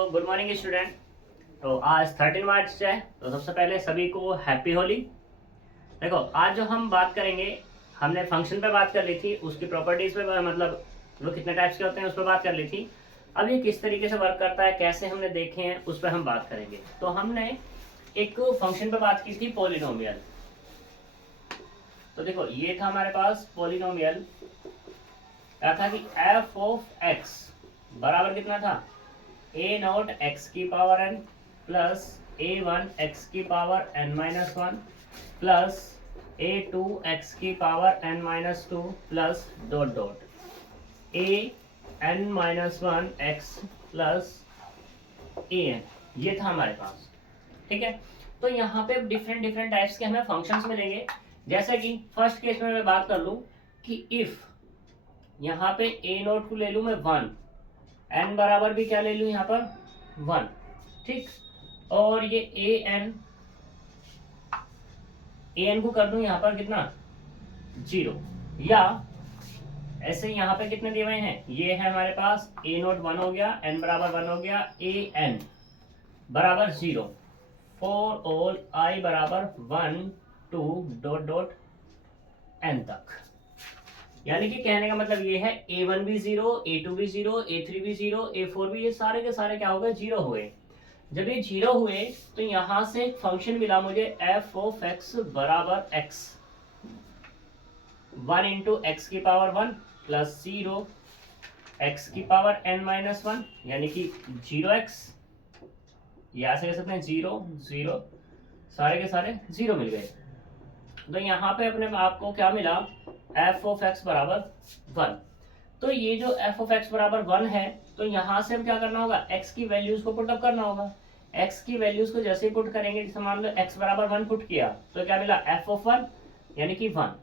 Good morning student. तो आज 13 मार्च है, तो सबसे पहले सभी को हैप्पी होली। देखो, आज जो हम बात करेंगे, हमने फंक्शन पे बात कर ली थी, उसकी प्रॉपर्टीज पे, मतलब वो कितने टाइप्स के होते हैं उस पर बात कर ली थी। अब ये किस तरीके से वर्क करता है, कैसे हमने देखे हैं, उस पर हम बात करेंगे। तो हमने एक फंक्शन पे बात की थी, पॉलिनोमियल। तो देखो, ये था हमारे पास पॉलिनोमियल, क्या था कि एफ ऑफ एक्स बराबर कितना था, ए नॉट एक्स की power n plus a one x की power n minus one plus a two x की power n minus two plus dot dot a n minus one x plus a n. ये था हमारे पास, ठीक है। तो यहाँ पे डिफरेंट डिफरेंट टाइप्स के हमें फंक्शंस मिलेंगे। जैसे कि फर्स्ट केस में मैं बात कर लूँ कि इफ यहाँ पे ए नोट को ले लूँ मैं 1, एन बराबर भी क्या ले लूँ यहाँ पर 1, ठीक। और ये ए एन को कर दूं यहाँ पर कितना 0, या ऐसे यहाँ पे कितने दिए हुए हैं, ये है हमारे पास ए नोट 1 हो गया, एन बराबर 1 हो गया, ए एन बराबर 0 फॉर ऑल आई बराबर 1 2 डॉट डॉट एन तक। यानी कि कहने का मतलब ये है a1 भी 0, a2 भी 0, a3 भी 0, a4 भी, ये सारे के सारे क्या हो गए, 0 हुए। जब ये 0 हुए तो यहां से एक फंक्शन मिला मुझे f ऑफ x बराबर x 1 इंटू एक्स की पावर 1 प्लस 0 एक्स की पावर n माइनस 1, यानी कि 0x, या ऐसे कह सकते हैं 0 0, सारे के सारे 0 मिल गए। तो यहाँ पे अपने आपको क्या मिला, f ऑफ x बराबर 1। तो ये जो f ऑफ x बराबर 1 है, तो यहाँ से हम क्या करना होगा, x की वैल्यूज को पुटअप करना होगा। x की वैल्यूज को जैसे ही पुट करेंगे, जैसे मान लो x बराबर 1 पुट किया तो क्या मिला, f ऑफ 1 यानी कि 1।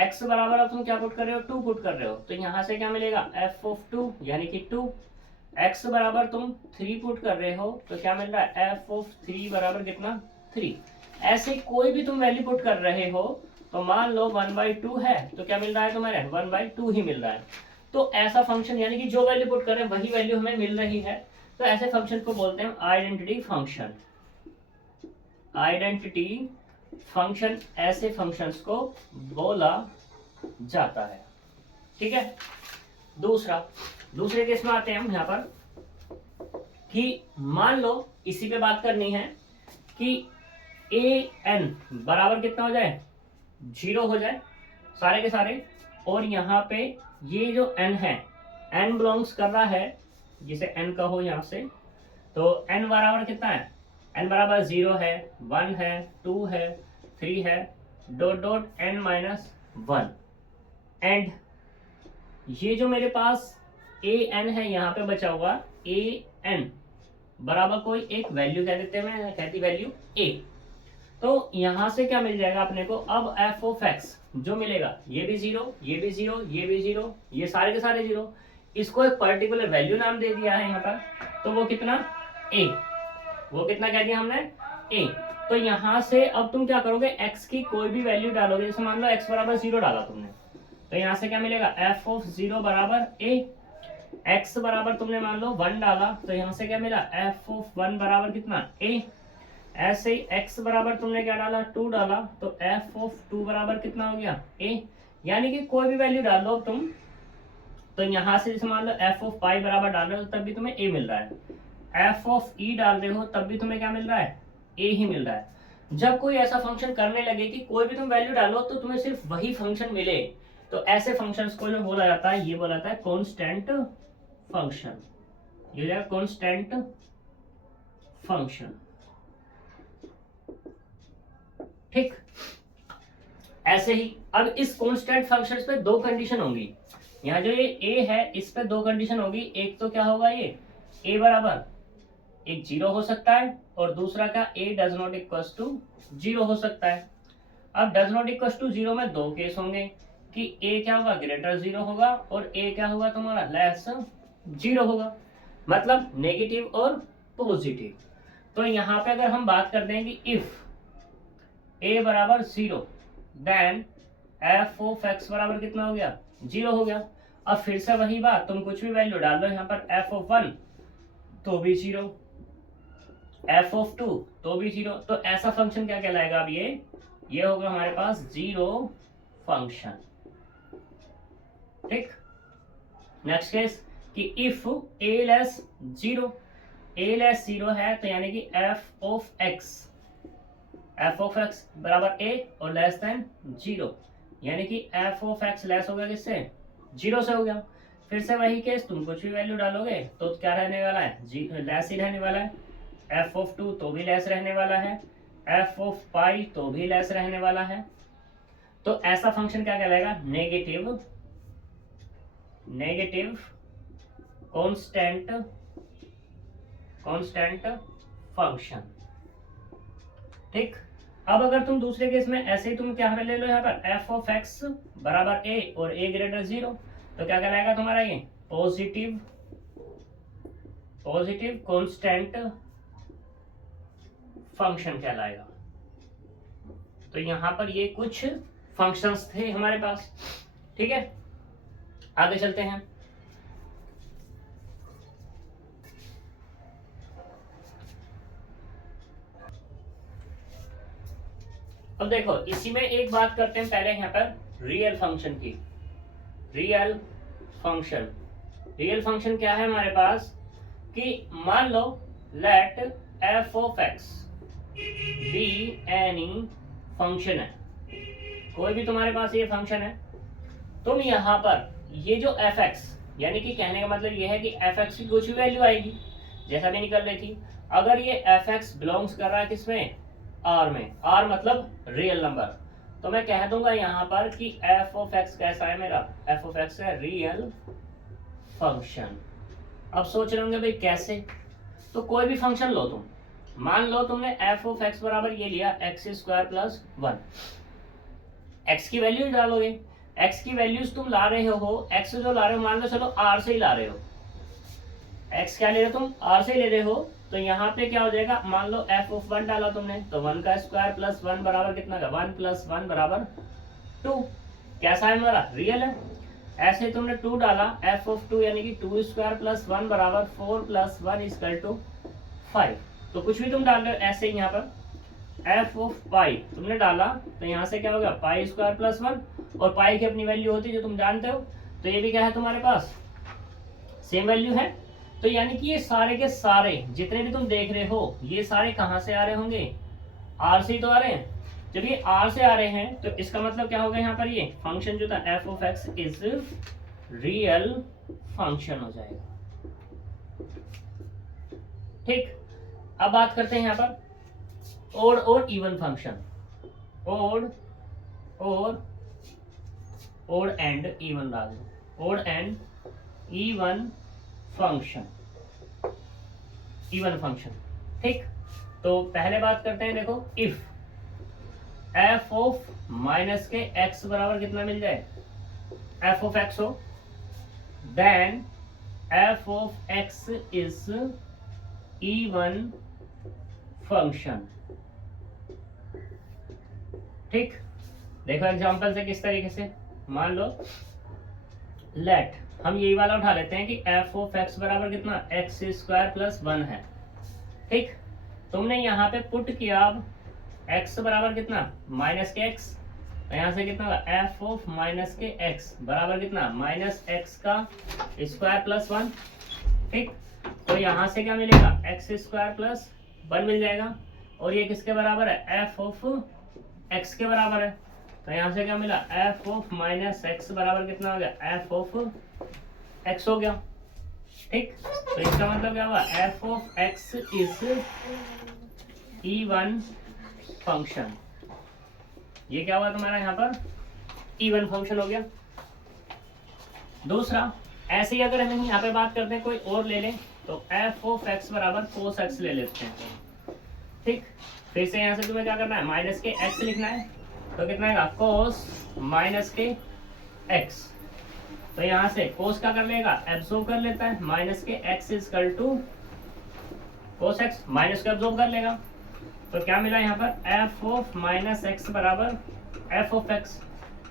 x बराबर अब तुम क्या पुट कर रहे हो, 2 पुट कर रहे हो, तो यहाँ से क्या मिलेगा, f ऑफ 2 यानी कि 2। x बराबर तुम 3 पुट कर रहे हो तो क्या मिल रहा है, f ऑफ 3 बराबर कितना 3। ऐसे कोई भी तुम वैल्यू पुट कर रहे हो तो मान लो 1/2 है, तो क्या मिल रहा है तुम्हारे, 1/2 ही मिल रहा है। तो ऐसा फंक्शन, यानी कि जो वैल्यू पुट कर रहे हैं वही वैल्यू हमें मिल रही है, तो ऐसे फंक्शन को बोलते हैं आइडेंटिटी फंक्शन। आइडेंटिटी फंक्शन ऐसे फंक्शंस को बोला जाता है, ठीक है। दूसरे केस में आते हैं हम यहाँ पर कि मान लो इसी पे बात करनी है कि ए एन बराबर कितना हो जाए, 0 हो जाए सारे के सारे, और यहाँ पे ये जो n है, n बिलोंग्स कर रहा है, जिसे n कहो यहाँ से, तो n बराबर कितना है, n बराबर 0 है, 1 है, 2 है, 3 है, dot dot n minus 1। And ये जो मेरे पास ए एन है यहाँ पे बचा हुआ, ए एन बराबर कोई एक वैल्यू कह देते हैं, कहती वैल्यू a। तो यहां से क्या मिल जाएगा अपने को, अब f ऑफ x जो मिलेगा, ये भी 0, ये भी 0, ये भी 0, ये सारे के सारे 0। इसको एक पर्टिकुलर वैल्यू नाम दे दिया है यहाँ पर, तो वो कितना a, वो कितना कह दिया हमने a। तो यहाँ से अब तुम क्या करोगे, x की कोई भी वैल्यू डालोगे, जैसे मान लो x बराबर 0 डाला तुमने, तो यहाँ से क्या मिलेगा, f ऑफ 0 बराबर a। x बराबर तुमने मान लो 1 डाला, तो यहाँ से क्या मिला, f ऑफ 1 बराबर कितना a। ऐसे ही x बराबर तुमने क्या डाला, 2 डाला, तो f ऑफ 2 बराबर कितना हो गया a। यानी कि कोई भी वैल्यू डाल लो तुम, तो यहां से जैसे मान लो f ऑफ पाई बराबर डाल रहे हो तब भी तुम्हें a मिल रहा है, f ऑफ e डाल रहे हो तब भी तुम्हें क्या मिल रहा है, a ही मिल रहा है। जब कोई ऐसा फंक्शन करने लगे कि कोई भी तुम वैल्यू डालो तो तुम्हें सिर्फ वही फंक्शन मिले, तो ऐसे फंक्शंस को जो बोला जाता है, ये बोला जाता है कांस्टेंट फंक्शन। ये कांस्टेंट फंक्शन, ठीक। ऐसे ही अब इस कांस्टेंट फंक्शंस पे दो कंडीशन होंगी। यहाँ जो ये a है, इस पे दो कंडीशन होगी। एक तो क्या होगा, ये a बराबर एक 0 हो सकता है, और दूसरा का a does not equals to 0 हो सकता है। अब डज नॉट इक्वल्स टू 0 में दो केस होंगे कि a क्या होगा, ग्रेटर 0 होगा, और a क्या होगा तुम्हारा, लेस 0 होगा, मतलब नेगेटिव और पॉजिटिव। तो यहाँ पे अगर हम बात कर दें कि इफ a बराबर 0, देन f ऑफ x बराबर कितना हो गया, 0 हो गया। अब फिर से वही बात, तुम कुछ भी वैल्यू डाल दो यहाँ पर, f ऑफ 1 तो भी 0, एफ ऑफ 2 तो भी 0। तो ऐसा फंक्शन क्या कहलाएगा? अब ये होगा हमारे पास 0 फंक्शन। ठीक। नेक्स्ट केस कि if A less 0, A less 0 है तो यानी कि एफ ऑफ एक्स बराबर ए और लेस देन 0, यानी कि एफ ऑफ एक्स लेस हो गया किससे? 0 से हो गया। फिर से वही केस, तुम कुछ भी वैल्यू डालोगे तो क्या रहने वाला है? लेस ही रहने वाला है। एफ ऑफ 2 तो भी लेस रहने वाला है, एफ ऑफ पाई तो भी लेस रहने वाला है। तो ऐसा फंक्शन क्या कहलाएगा? Negative constant function. ठीक। अब अगर तुम दूसरे केस में ऐसे ही तुम क्या ले लो यहाँ पर एफ ऑफ एक्स बराबर ए और ए ग्रेटर 0, तो क्या कहलाएगा तुम्हारा? ये पॉजिटिव कांस्टेंट फंक्शन कहलाएगा। तो यहां पर ये कुछ फंक्शंस थे हमारे पास। ठीक है, आगे चलते हैं। अब देखो इसी में एक बात करते हैं पहले यहाँ पर रियल फंक्शन की। रियल फंक्शन क्या है हमारे पास? कि मान लो let f of x be any function है, कोई भी तुम्हारे पास ये फंक्शन है। तुम यहाँ पर ये जो एफ एक्स, यानी कि कहने का मतलब ये है कि एफ एक्स की कुछ भी वैल्यू आएगी, जैसा भी निकल रही थी। अगर ये एफ एक्स बिलोंग्स कर रहा है किसमें? आर में। आर मतलब रियल नंबर। तो मैं कह दूंगा यहाँ पर कि एफ ऑफ एक्स कैसा है मेरा? एफ ऑफ एक्स है रियल फंक्शन। अब सोच रहे होंगे भाई कैसे? तो कोई भी फंक्शन लो तुम, मान लो तुमने एफ ऑफ एक्स बराबर ये लिया एक्स स्क्वायर प्लस 1। एक्स की वैल्यू डालोगे, एक्स की वैल्यूज तुम ला रहे हो, एक्स जो ला रहे हो मान लो चलो आर से ही ला रहे हो। एक्स क्या ले रहे हो तुम? आर से ले रहे हो। तो यहाँ पे क्या हो जाएगा? मान लो एफ ऑफ 1 डाला तुमने, तो 1 का स्क्वायर प्लस 1 बराबर कितना का? 1 प्लस 1 बराबर 2। कैसा है हमारा? रियल है। ऐसे तुमने 2 डाला, एफ ऑफ 2 यानी कि 2 स्क्वायर प्लस 1 बराबर 4 प्लस 1 इक्वल टू 5। तो कुछ भी तुम डाल रहे हो ऐसे ही। यहाँ पर एफ ऑफ पाई तुमने डाला तो यहाँ से क्या होगा? पाई स्क्वायर प्लस 1, और पाई की अपनी वैल्यू होती है जो तुम जानते हो। तो ये भी क्या है तुम्हारे पास? सेम वैल्यू है। तो यानी कि ये सारे के सारे जितने भी तुम देख रहे हो ये सारे कहाँ से आ रहे होंगे? आर से ही तो आ रहे हैं। जब ये आर से आ रहे हैं तो इसका मतलब क्या होगा? यहाँ पर ये फंक्शन जो था F of x is real function हो जाएगा। ठीक। अब बात करते हैं यहाँ पर ओड और even function. Odd and even डाल दो। Odd and even function. ठीक। तो पहले बात करते हैं, देखो इफ एफ ऑफ माइनस के एक्स बराबर कितना मिल जाए? एफ ऑफ एक्स हो, then f of x is even function. ठीक। देखो एग्जांपल से किस तरीके से, मान लो लेट हम यही वाला उठा लेते हैं कि एफ ऑफ एक्स बराबर कितना? एक्स स्क्वायर प्लस 1 है। ठीक। तुमने यहाँ पे पुट किया अब एक्स बराबर कितना? माइनस के एक्स। तो यहाँ से कितना होगा? एफ ऑफ माइनस के एक्स बराबर कितना? माइनस एक्स का स्क्वायर प्लस 1। ठीक। तो यहाँ से क्या मिलेगा? एक्स स्क्वायर प्लस 1 मिल जाएगा। और ये किसके बराबर है? एफ ऑफ एक्स के बराबर है। तो यहाँ से क्या मिला? एफ ऑफ माइनस एक्स बराबर कितना हो गया? एफ ऑफ एक्स हो गया। ठीक। तो इसका मतलब क्या हुआ? F of x is even function. ये क्या हुआ तुम्हारा यहाँ पर? इवन फंक्शन हो गया। दूसरा, ऐसे ही अगर हम यहाँ पे बात करते हैं कोई और ले लें तो एफ ऑफ एक्स बराबर कोस एक्स ले लेते हैं। ठीक। फिर से यहाँ से तुम्हें क्या करना है? माइनस के एक्स लिखना है। तो कितना आएगा? कोस माइनस के एक्स। तो यहाँ से कोस क्या कर लेगा? एब्सॉर्ब कर लेता है। माइनस के x is equal to cos x, minus को एब्सॉर्ब कर लेगा। तो क्या मिला यहाँ पर? एफ ऑफ माइनस एक्स बराबर एफ ऑफ एक्स।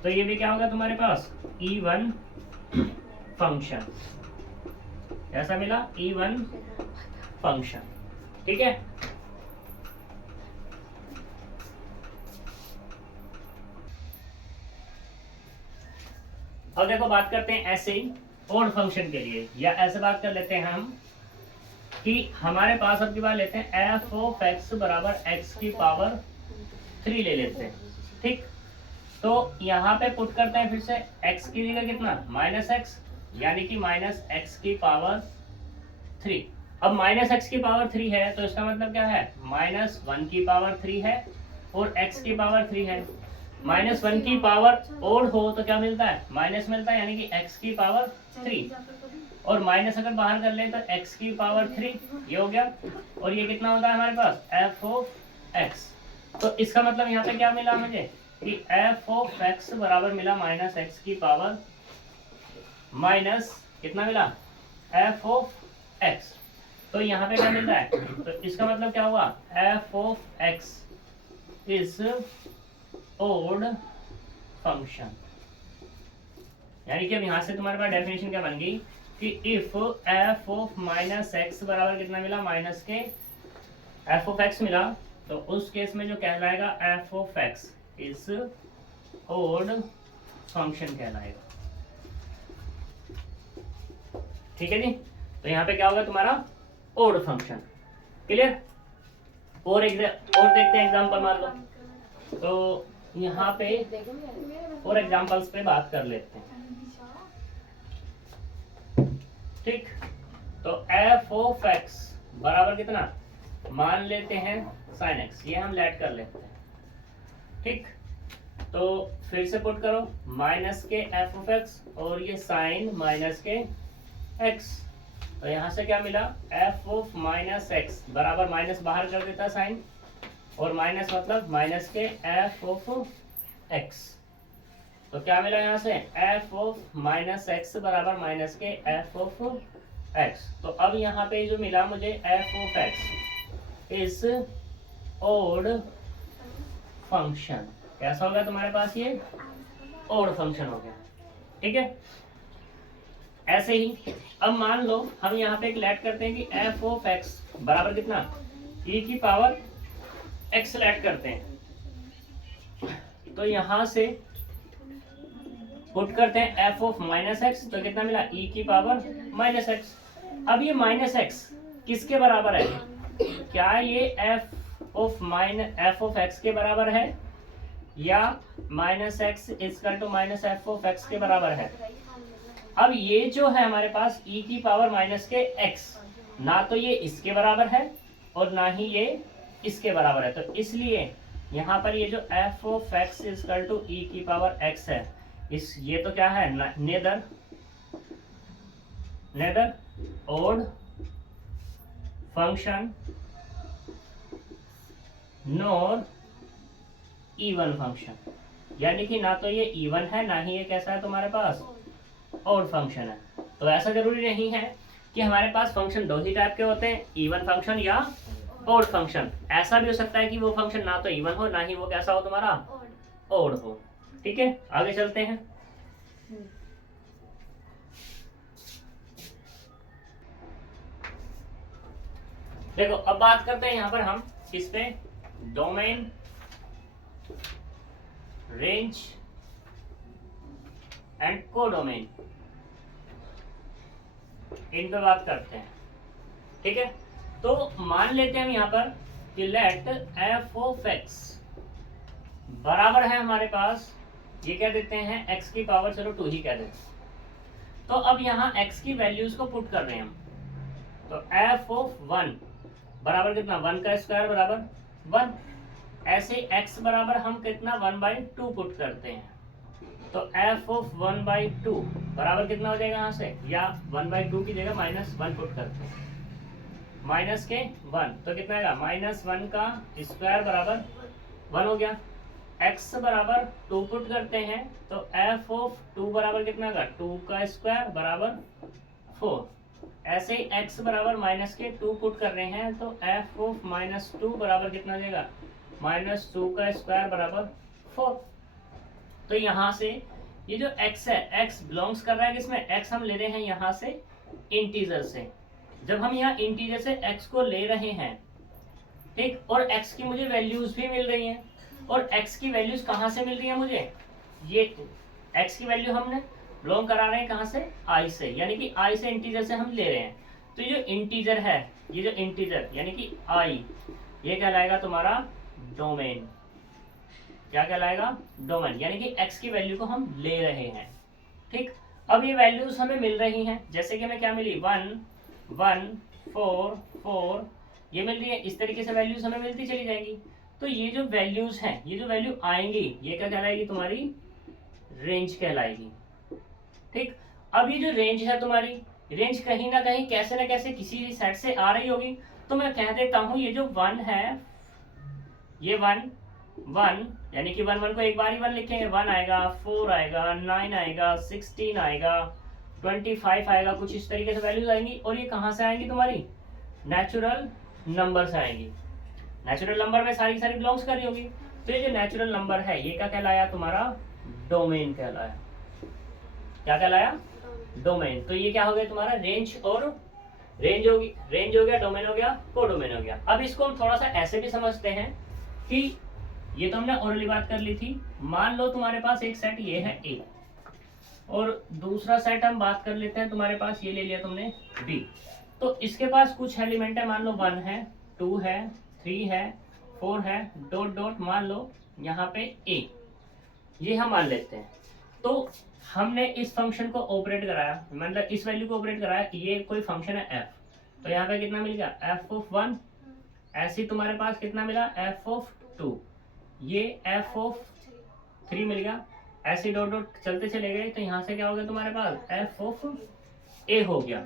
तो ये भी क्या होगा तुम्हारे पास? Even function. ऐसा मिला इवन फंक्शन। ठीक है, अब देखो बात करते हैं ऐसे ही ओड फंक्शन के लिए, या ऐसे बात कर लेते हैं हम कि हमारे पास अब की बात लेते हैं एफ ऑफ एक्स बराबर एक्स की पावर 3 ले लेते हैं। ठीक, तो यहाँ पे पुट करते हैं फिर से x की जगह कितना माइनस एक्स, यानी कि माइनस एक्स की पावर 3। अब माइनस एक्स की पावर 3 है तो इसका मतलब क्या है, माइनस 1 की पावर 3 है और x की पावर 3 है। माइनस 1 की पावर ओड हो तो क्या मिलता है, माइनस मिलता है, यानी कि x की पावर 3, और माइनस अगर बाहर कर ले तो x की पावर 3, ये हो गया। और ये कितना होता है हमारे पास f ऑफ x। तो इसका मतलब यहाँ पे क्या मिला मुझे कि f ऑफ x बराबर मिला माइनस एक्स की पावर माइनस कितना मिला f ऑफ x। तो यहाँ पे क्या मिलता है, तो इसका मतलब क्या हुआ, f of x is odd function. यानी कि अब यहाँ से तुम्हारे पास डेफिनेशन क्या बन गई कि if f of minus x बराबर कितना मिला, माइनस के f ऑफ x मिला, तो उस केस में जो कहलाएगा f of x is odd function कहलाएगा। ठीक है जी, तो यहाँ पे क्या होगा तुम्हारा ओड फंक्शन। क्लियर, और देखते हैं एग्जांपल मान लो, तो यहाँ पे और एग्जांपल्स पे बात कर लेते हैं। ठीक, तो f ऑफ x बराबर कितना मान लेते हैं sin x, ये हम लेट कर लेते हैं। ठीक, तो फिर से पुट करो माइनस के f ऑफ x और ये साइन माइनस के x, तो यहाँ से क्या मिला f ऑफ माइनस एक्स बराबर माइनस बाहर कर देता साइन, और माइनस मतलब माइनस के f ऑफ x, तो क्या मिला यहाँ से f ऑफ माइनस एक्स बराबर माइनस के f ऑफ x। तो अब यहाँ पे जो मिला मुझे f of x is odd function. कैसा होगा तुम्हारे पास, ये ओड फंक्शन हो गया। ठीक है, ऐसे ही अब मान लो हम यहाँ पे एक लेट करते हैं कि f ऑफ x बराबर कितना e की पावर x लेट करते हैं, तो यहाँ से पुट करते हैं f ऑफ माइनस एक्स, तो कितना मिला e की पावर माइनस एक्स। अब ये माइनस एक्स किसके बराबर है, क्या ये f ऑफ x के बराबर है या minus x is equal to minus f of x के बराबर है। अब ये जो है हमारे पास e की पावर माइनस के x, ना तो ये इसके बराबर है और ना ही ये इसके बराबर है, तो इसलिए यहाँ पर ये जो f of x is equal to e की पावर x है, इस ये तो क्या है neither odd function nor even function, यानी कि ना तो ये इवन है ना ही ये कैसा है तुम्हारे पास ओड फंक्शन है। तो ऐसा जरूरी नहीं है कि हमारे पास फंक्शन दो ही टाइप के होते हैं, इवन फंक्शन या ओड फंक्शन। ऐसा भी हो सकता है कि वो फंक्शन ना तो इवन हो ना ही वो कैसा हो तुम्हारा ओड हो। ठीक है, आगे चलते हैं। देखो अब बात करते हैं यहाँ पर हम किस पे, डोमेन, रेंज एंड कोडोमेन, इन पे बात करते हैं। ठीक है, तो मान लेते हैं हम यहाँ पर कि लेट f ऑफ x बराबर है हमारे पास, ये क्या देते हैं x की पावर, चलो 2 ही कह देते हैं। तो अब यहाँ x की वैल्यूज को पुट कर रहे हैं हम, तो f ऑफ 1 बराबर कितना 1 का स्क्वायर बराबर 1, ऐसे x बराबर हम कितना 1/2 पुट करते हैं, तो f ऑफ 1/2 बराबर कितना हो जाएगा यहाँ से, या 1/2 की जगह -1 पुट करते हैं, माइनस के 1, तो कितना आएगा -1 का स्क्वायर बराबर 1 हो गया। x बराबर 2 पुट करते हैं, तो f ऑफ 2 बराबर कितना होगा 2 का स्क्वायर बराबर 4, ऐसे ही x बराबर माइनस के 2 पुट कर रहे हैं, तो f ऑफ -2 बराबर कितना हो जाएगा -2 का स्क्वायर बराबर 4। तो यहाँ से ये जो x है, x बिलोंग्स कर रहा है किसमें, x हम ले रहे हैं यहाँ से इंटीजर से, जब हम यहाँ इंटीजर से x को ले रहे हैं, ठीक, और x की मुझे वैल्यूज भी मिल रही हैं, और x की वैल्यूज कहाँ से मिल रही है मुझे, ये x की वैल्यू हमने बिलोंग करा रहे हैं कहाँ से, i से, यानी कि i से इंटीजर से हम ले रहे हैं। तो ये जो इंटीजर है, ये जो इंटीजर यानी कि i, ये कहलाएगा तुम्हारा डोमेन। क्या कहलाएगा, डोमेन, यानी कि x की वैल्यू को हम ले रहे हैं, ठीक। अब ये वैल्यूज हमें मिल रही हैं, जैसे कि हमें क्या मिली 1 1 4 4, ये मिल रही है, इस तरीके से वैल्यूज हमें मिलती चली जाएंगी। तो ये जो वैल्यूज हैं, ये जो वैल्यू आएंगी, ये क्या कहलाएगी, तुम्हारी रेंज कहलाएगी, ठीक। अब ये जो रेंज है तुम्हारी, रेंज कहीं ना कहीं कैसे ना कैसे किसी सेट से आ रही होगी। तो मैं कह देता हूं ये जो 1 है, ये 1 1 यानी कि 1 1 को एक बार ही 1 लिखेंगे, 1 आएगा, 4 आएगा, 9 आएगा, 16 आएगा, 25 आएगा, कुछ इस तरीके से वैल्यूज आएंगी। और ये कहाँ से आएंगी, तुम्हारी नेचुरल नंबर से आएंगी। नेचुरल नंबर में सारी की सारी बिलोंग्स कर रही होगी। तो ये जो नेचुरल नंबर है, ये क्या कहलाया, तुम्हारा डोमेन कहलाया। क्या कहलाया, डोमेन। तो ये क्या हो गया तुम्हारा रेंज, और रेंज होगी, रेंज हो गया, डोमेन हो गया, कोडोमेन हो गया। अब इसको हम थोड़ा सा ऐसे भी समझते हैं कि ये तो हमने ओरली बात कर ली थी। मान लो तुम्हारे पास एक सेट ये है A, और दूसरा सेट हम बात कर लेते हैं, तुम्हारे पास ये ले लिया तुमने B। तो इसके पास कुछ एलिमेंट है, मान लो 1 है, 2 है, 3 है, 4 है, डॉट डॉट, मान लो यहाँ पे A, ये हम मान लेते हैं। तो हमने इस फंक्शन को ऑपरेट कराया, मतलब इस वैल्यू को ऑपरेट कराया, ये कोई फंक्शन है f। तो यहाँ पे कितना मिल गया, f ऑफ 1, ऐसे तुम्हारे पास कितना मिला, f ऑफ 2, ये f ऑफ 3 मिल गया, ऐसे डॉट डॉट चलते चले गए। तो यहाँ से क्या हो गया तुम्हारे पास, f ऑफ a हो गया।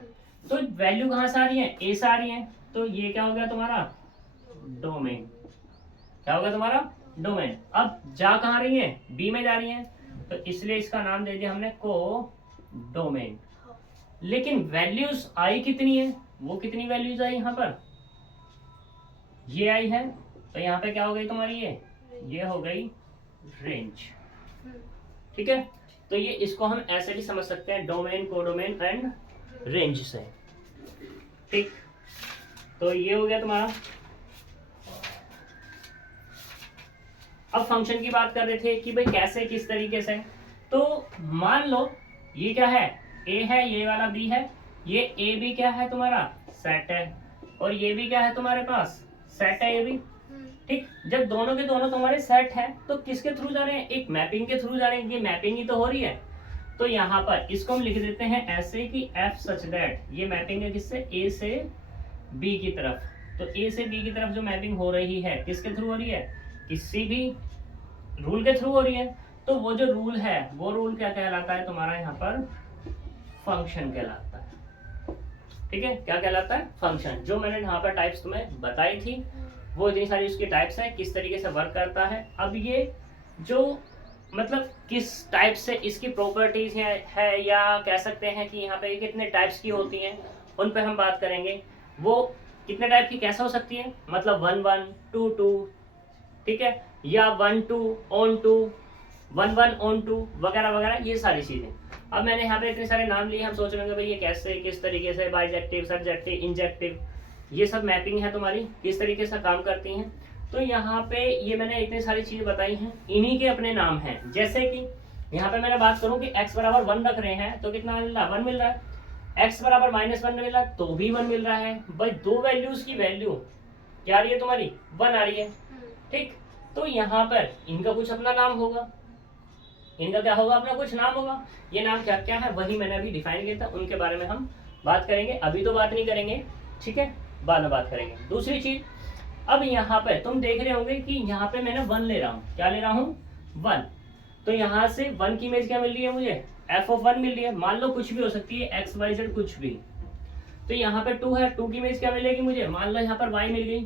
तो वैल्यू कहाँ से आ रही है, a से आ रही है। तो ये क्या हो गया तुम्हारा डोमेन। क्या हो गया तुम्हारा डोमेन। अब जा कहाँ रही है, b में जा रही है, तो इसलिए इसका नाम दे दिया हमने को डोमेन। लेकिन वैल्यूज आई कितनी है, वो कितनी वैल्यूज आई यहाँ पर, ये आई है। तो यहाँ पे क्या हो गई तुम्हारी, ये हो गई रेंज, ठीक है। तो ये इसको हम ऐसे भी समझ सकते हैं, डोमेन, कोडोमेन एंड रेंज से, ठीक। तो ये हो गया तुम्हारा। अब फंक्शन की बात कर रहे थे कि भाई कैसे, किस तरीके से। तो मान लो ये क्या है, A है, ये वाला B है, ये A B क्या है तुम्हारा सेट है, और ये भी क्या है तुम्हारे पास सेट है, ये भी, ठीक। जब दोनों के दोनों तुम्हारे सेट है, तो किसके थ्रू जा रहे हैं, एक मैपिंग के थ्रू जा रहे हैं, ये मैपिंग ही तो हो रही है। तो यहाँ पर इसको हम लिख देते हैं ऐसे कि f सच दैट, ये मैपिंग है किससे, A से B की तरफ। तो A से B की तरफ जो मैपिंग हो रही है, किसके थ्रू हो रही है, किसी भी रूल के थ्रू हो रही है। तो वो जो रूल है, वो रूल क्या कहलाता है तुम्हारा यहाँ पर, फंक्शन कहलाता है, ठीक है। क्या कहलाता है, फंक्शन। जो मैंने यहाँ पर टाइप्स तुम्हें बताई थी, वो इतनी सारी उसकी टाइप्स है, किस तरीके से वर्क करता है। अब ये जो मतलब किस टाइप से इसकी प्रॉपर्टीज है या कह सकते हैं कि यहाँ पे कितने टाइप्स की होती हैं, उन पे हम बात करेंगे। वो कितने टाइप की कैसे हो सकती है, मतलब 1 1 2 2, ठीक है, या 1 2 ऑन 2, 1 1 ऑन 2 वगैरह वगैरह, ये सारी चीजें। अब मैंने यहाँ पे इतने सारे नाम लिए, हम सोच रहे हैं भाई ये कैसे, किस तरीके से, बाइजेक्टिव, सबजेक्टिव, इंजेक्टिव, ये सब मैपिंग है तुम्हारी, किस तरीके से काम करती हैं। तो यहाँ पे ये मैंने इतनी सारी चीजें बताई हैं, इन्हीं के अपने नाम हैं। जैसे कि यहाँ पे मैंने बात करूं कि x बराबर 1 रख रहे हैं, तो कितना मिल रहा है, 1 मिल रहा है। x बराबर -1 मिल रहा है, तो भी 1 मिल रहा है। भाई दो वैल्यूज की वैल्यू क्या आ रही है तुम्हारी, 1 आ रही है, ठीक। तो यहाँ पर इनका कुछ अपना नाम होगा, इनका क्या होगा, अपना कुछ नाम होगा। ये नाम क्या क्या है, वही मैंने अभी डिफाइन किया था, उनके बारे में हम बात करेंगे। अभी तो बात नहीं करेंगे, ठीक है, बाद में बात करेंगे। दूसरी चीज, अब यहाँ पे तुम देख रहे होंगे कि यहाँ पे मैंने 1 ले रहा हूँ, क्या ले रहा हूँ, 1। तो यहाँ से 1 की इमेज क्या मिल रही है मुझे, f ऑफ 1 मिल रही है। मान लो कुछ भी हो सकती है, x y z कुछ भी। तो यहाँ पे 2 है, 2 की इमेज क्या मिलेगी मुझे, मान लो यहाँ पर y मिल गई,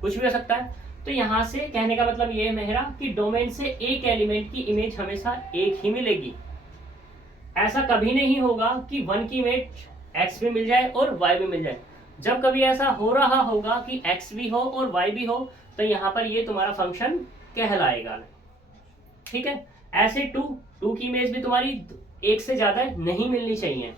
कुछ भी हो सकता है। तो यहाँ से कहने का मतलब ये है मेरा कि डोमेन से एक एलिमेंट की इमेज हमेशा एक ही मिलेगी। ऐसा कभी नहीं होगा कि 1 की इमेज x भी मिल जाए और y भी मिल जाए। जब कभी ऐसा हो रहा होगा कि x भी हो और y भी हो, तो यहाँ पर ये तुम्हारा फंक्शन कहलाएगा, ठीक है। ऐसे 2 की इमेज भी तुम्हारी एक से ज्यादा नहीं मिलनी चाहिए,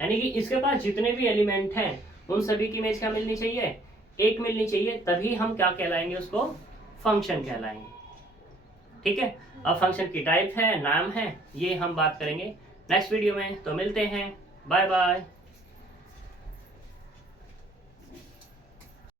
यानी कि इसके पास जितने भी एलिमेंट हैं उन सभी की इमेज क्या मिलनी चाहिए, एक मिलनी चाहिए, तभी हम क्या कहलाएंगे, उसको फंक्शन कहलाएंगे। ठीक है, अब फंक्शन की टाइप है, नाम है, ये हम बात करेंगे नेक्स्ट वीडियो में। तो मिलते हैं, बाय बाय।